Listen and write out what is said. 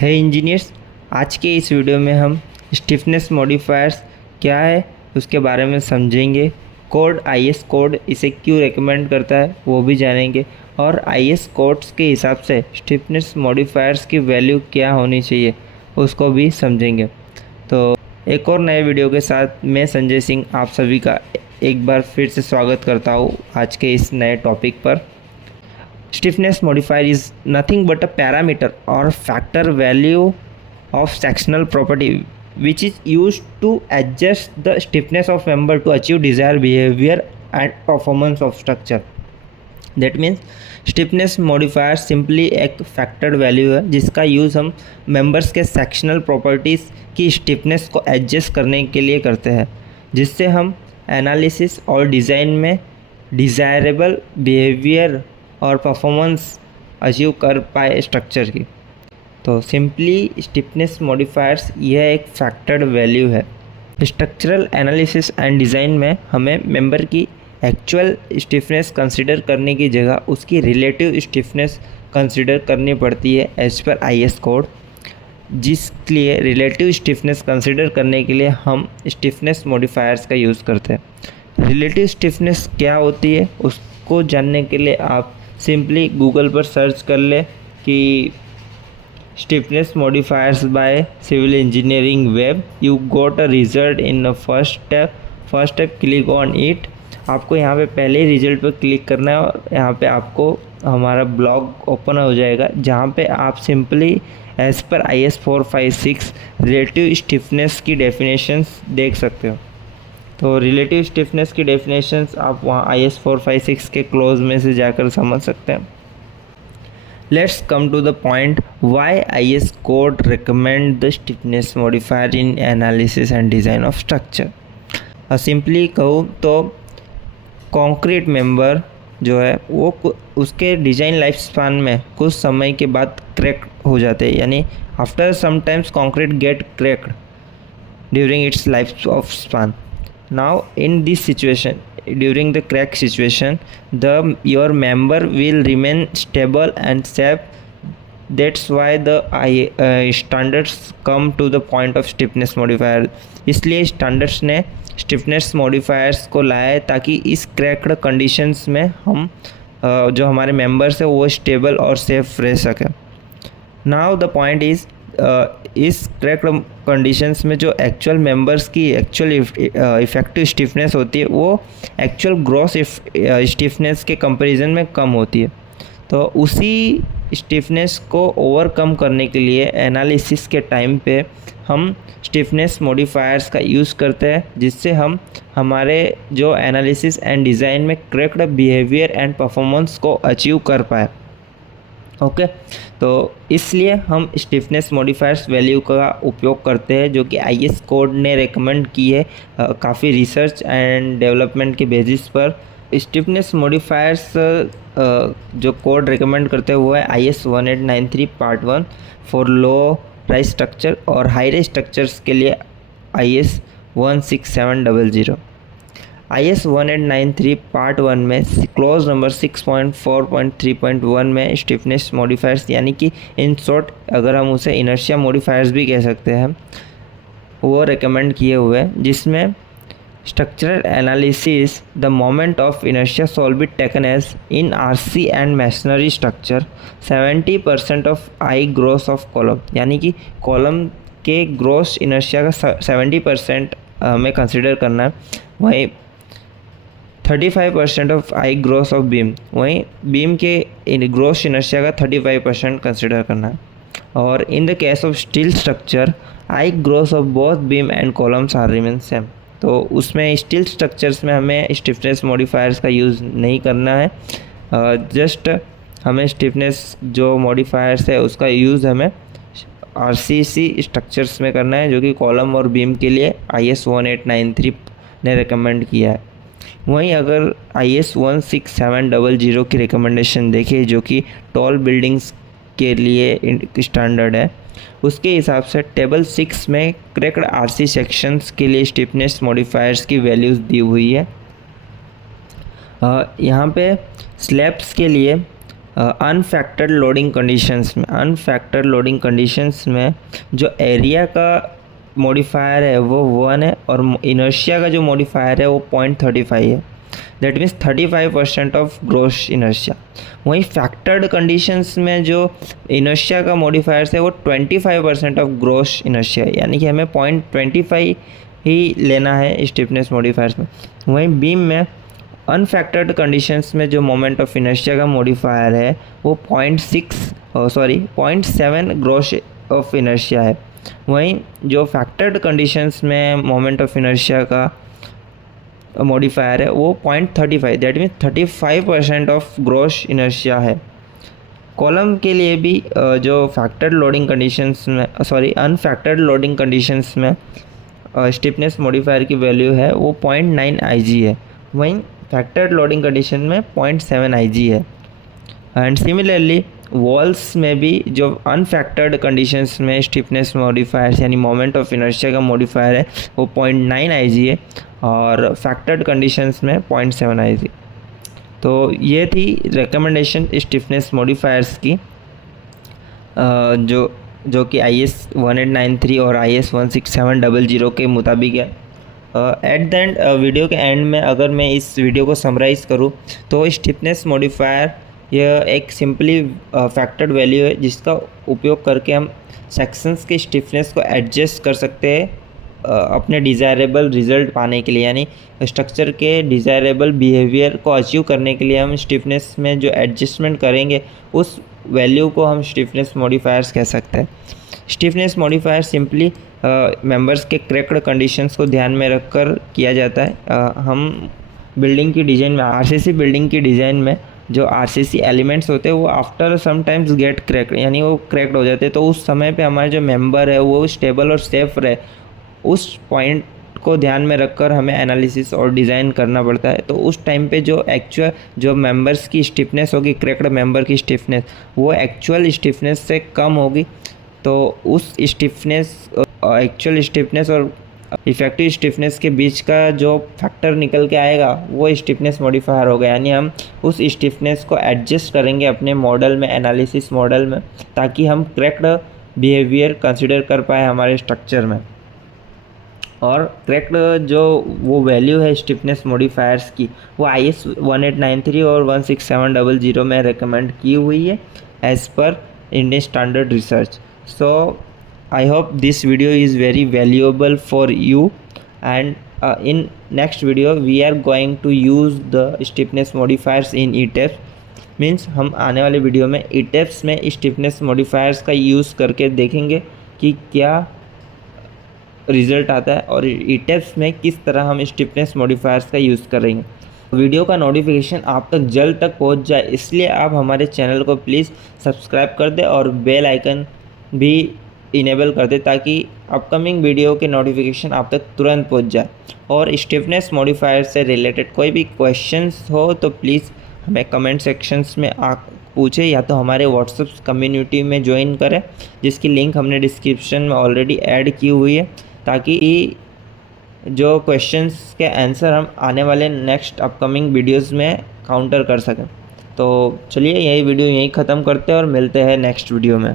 है इंजीनियर्स, आज के इस वीडियो में हम स्टिफनेस मॉडिफायर्स क्या है उसके बारे में समझेंगे। कोड आईएस कोड इसे क्यों रेकमेंड करता है वो भी जानेंगे, और आईएस कोड्स के हिसाब से स्टिफनेस मॉडिफायर्स की वैल्यू क्या होनी चाहिए उसको भी समझेंगे। तो एक और नए वीडियो के साथ मैं संजय सिंह आप सभी का एक बार फिर से स्वागत करता हूँ आज के इस नए टॉपिक पर। Stiffness modifier is nothing but a parameter or factor value of sectional property which is used to adjust the stiffness of member to achieve desired behavior and performance of structure. That means stiffness modifier simply एक factored value है जिसका use हम members के sectional properties की stiffness को adjust करने के लिए करते हैं, जिससे हम एनालिसिस और डिज़ाइन में डिज़ायरेबल बिहेवियर और परफॉर्मेंस अचीव कर पाए स्ट्रक्चर की। तो सिंपली स्टिफनेस मॉडिफायर्स यह एक फैक्टर्ड वैल्यू है। स्ट्रक्चरल एनालिसिस एंड डिज़ाइन में हमें मेंबर की एक्चुअल स्टिफनेस कंसीडर करने की जगह उसकी रिलेटिव स्टिफनेस कंसीडर करनी पड़ती है एज पर आईएस कोड। जिसके लिए रिलेटिव स्टिफनेस कंसीडर करने के लिए हम स्टिफनेस मॉडिफायर्स का यूज़ करते हैं। रिलेटिव स्टिफनेस क्या होती है उसको जानने के लिए आप सिंपली गूगल पर सर्च कर ले कि stiffness modifiers by civil engineering web. You got a result in first step click on it. आपको यहाँ पे पहले ही रिजल्ट पर क्लिक करना है और यहाँ पे आपको हमारा ब्लॉग ओपन हो जाएगा, जहाँ पे आप simply as per IS 456 relative stiffness की डेफिनेशंस देख सकते हो। तो रिलेटिव स्टिफनेस की डेफिनेशंस आप वहाँ IS 456 के क्लोज में से जाकर समझ सकते हैं। Let's come to the point why IS code recommend the stiffness modifier in analysis and design of structure. Simply कहूँ तो कंक्रीट मेंबर जो है वो उसके डिज़ाइन लाइफ स्पान में कुछ समय के बाद क्रैक हो जाते हैं, यानी after sometimes concrete get cracked during its life of span. Now in this situation, during the crack situation, your member will remain stable and safe. That's why the standards come to the point of stiffness modifier. इसलिए standards ने stiffness modifiers को लाया है ताकि इस cracked conditions में हम जो हमारे मेंबर्स है वो स्टेबल और सेफ रह सके। नाउ द पॉइंट इज़ इस क्रैक्ड कंडीशंस में जो एक्चुअल मेंबर्स की एक्चुअल इफ़ेक्टिव स्टिफनेस होती है वो एक्चुअल ग्रॉस स्टिफनेस के कंपैरिजन में कम होती है। तो उसी स्टिफनेस को ओवरकम करने के लिए एनालिसिस के टाइम पे हम स्टिफनेस मॉडिफायर्स का यूज़ करते हैं, जिससे हम हमारे जो एनालिसिस एंड डिज़ाइन में क्रैक्ड बिहेवियर एंड परफॉर्मेंस को अचीव कर पाए। ओके तो इसलिए हम स्टिफनेस मॉडिफायर्स वैल्यू का उपयोग करते हैं, जो कि आईएस कोड ने रेकमेंड की है काफ़ी रिसर्च एंड डेवलपमेंट के बेसिस पर। स्टिफनेस मॉडिफायर्स जो कोड रेकमेंड करते हैं वो है IS 1893 part 1 for low rise structure, और हाई राइज स्ट्रक्चर्स के लिए IS 16700। IS 1893 पार्ट 1 में क्लॉज नंबर 6.4.3.1 में स्टिफनेस मॉडिफायर्स, यानी कि इन शॉर्ट अगर हम उसे इनर्शिया मॉडिफायर्स भी कह सकते हैं, वो रेकमेंड किए हुए हैं, जिसमें structural analysis the moment of inertia shall be taken as in RC and masonry structure 70% of I gross of column, यानी कि कॉलम के ग्रोस इनर्शिया का 70% हमें कंसिडर करना है। वहीं 35% of I gross of beam, वहीं बीम के ग्रोस इनर्शिया का 35% कंसिडर करना है। और in the case of steel structure I gross of both beam and columns are remain same. तो उसमें स्टील स्ट्रक्चर्स में हमें स्टिफनेस मॉडिफायर्स का यूज़ नहीं करना है, जस्ट हमें स्टिफनेस जो मॉडिफायर्स है उसका यूज़ हमें RCC स्ट्रक्चर्स में करना है, जो कि कॉलम और बीम के लिए IS 1893 ने रिकमेंड किया है। वहीं अगर IS 16700 की रिकमेंडेशन देखें, जो कि टॉल बिल्डिंग्स के लिए स्टैंडर्ड है, उसके हिसाब से टेबल 6 में क्रैक्ड RC सेक्शंस के लिए स्टिफनेस मॉडिफायर्स की वैल्यूज़ दी हुई है। यहाँ पे स्लैब्स के लिए अनफैक्टर्ड लोडिंग कंडीशंस में जो एरिया का मॉडिफायर है वो 1 है और इनर्शिया का जो मॉडिफायर है वो 0.35 है। That means 35% of gross inertia. वहीं फैक्टर्ड कंडीशंस में जो इनर्शिया का मॉडिफायर्स है वो 25% ऑफ ग्रॉस इनर्शिया है, यानी कि हमें 0.25 ही लेना है स्टिफनेस मॉडिफायर्स में। वहीं बीम में अनफैक्टर्ड कंडीशंस में जो मोमेंट ऑफ इनर्शिया का मॉडिफायर है वो 0.7 ग्रॉस ऑफ इनर्शिया है। वहीं जो फैक्टर्ड कंडीशंस में मोमेंट ऑफ इनर्शिया का मॉडिफायर है वो 0.35, that means 35% of gross inertia है। कॉलम के लिए भी जो फैक्टर्ड लोडिंग कंडीशंस में अनफैक्टर्ड लोडिंग कंडीशंस में स्टिफनेस मॉडिफायर की वैल्यू है वो 0.9 Ig है। वहीं फैक्टर्ड लोडिंग कंडीशन में 0.7 Ig है। एंड सिमिलरली वॉल्स में भी जो अनफैक्टर्ड कंडीशंस में स्टिफनेस मॉडिफायर्स यानी मोमेंट ऑफ इनर्शिया का मॉडिफायर है वो 0.9 Ig है और फैक्टर्ड कंडीशंस में 0.7 Ig। तो ये थी रिकमेंडेशन स्टिफनेस मॉडिफायर्स की जो कि IS 1893 और IS 16700 के मुताबिक है। एट द एंड वीडियो के एंड में अगर मैं इस वीडियो को समराइज़ करूँ तो स्टिफनेस मॉडिफायर यह एक सिंपली फैक्टर्ड वैल्यू है जिसका उपयोग करके हम सेक्शंस के स्टिफनेस को एडजस्ट कर सकते हैं अपने डिज़ायरेबल रिज़ल्ट पाने के लिए, यानी स्ट्रक्चर के डिज़ायरेबल बिहेवियर को अचीव करने के लिए हम स्टिफनेस में जो एडजस्टमेंट करेंगे उस वैल्यू को हम स्टिफनेस मॉडिफायर्स कह सकते हैं। स्टिफनेस मॉडिफायर सिंपली मेंबर्स के क्रैक्ड कंडीशंस को ध्यान में रखकर किया जाता है। हम बिल्डिंग की डिज़ाइन में आरसीसी बिल्डिंग की डिज़ाइन में जो आरसीसी एलिमेंट्स होते हैं वो आफ्टर समटाइम्स गेट क्रैक्ड, यानी वो क्रैक्ड हो जाते हैं। तो उस समय पे हमारे जो मेंबर है वो स्टेबल और सेफ रहे, उस पॉइंट को ध्यान में रखकर हमें एनालिसिस और डिज़ाइन करना पड़ता है। तो उस टाइम पे जो एक्चुअल जो मेंबर्स की स्टिफनेस होगी, क्रैक्ड मेंबर की स्टिफनेस वो एक्चुअल स्टिफनेस से कम होगी। तो उस स्टिफनेस एक्चुअल स्टिफनेस और इफ़ेक्टिव स्टिफनेस के बीच का जो फैक्टर निकल के आएगा वो स्टिफनेस मॉडिफायर होगा, यानी हम उस स्टिफनेस को एडजस्ट करेंगे अपने मॉडल में, एनालिसिस मॉडल में, ताकि हम क्रैक्ड बिहेवियर कंसिडर कर पाए हमारे स्ट्रक्चर में। और क्रैक्ड जो वो वैल्यू है स्टिफनेस मॉडिफायर्स की वो IS 1893 और 16700 में रिकमेंड की हुई है as per Indian standard research. So I hope this video is very valuable for you, and in next video we are going to use the stiffness modifiers in ETABS। Means हम आने वाले video में ETABS में stiffness modifiers का use करके देखेंगे कि क्या रिज़ल्ट आता है और ETABS में किस तरह हम स्टिफनेस मॉडिफायर्स का यूज़ करेंगे। वीडियो का नोटिफिकेशन आप तक जल्द तक पहुंच जाए इसलिए आप हमारे चैनल को प्लीज़ सब्सक्राइब कर दें और बेल आइकन भी इनेबल कर दे ताकि अपकमिंग वीडियो के नोटिफिकेशन आप तक तुरंत पहुंच जाए। और स्टिफनेस मॉडिफायर से रिलेटेड कोई भी क्वेश्चंस हो तो प्लीज़ हमें कमेंट सेक्शंस में पूछे या तो हमारे व्हाट्सएप कम्युनिटी में ज्वाइन करें जिसकी लिंक हमने डिस्क्रिप्शन में ऑलरेडी ऐड की हुई है, ताकि जो क्वेश्चंस के आंसर हम आने वाले नेक्स्ट अपकमिंग वीडियोज़ में काउंटर कर सकें। तो चलिए यही वीडियो यहीं ख़त्म करते हैं और मिलते हैं नेक्स्ट वीडियो में।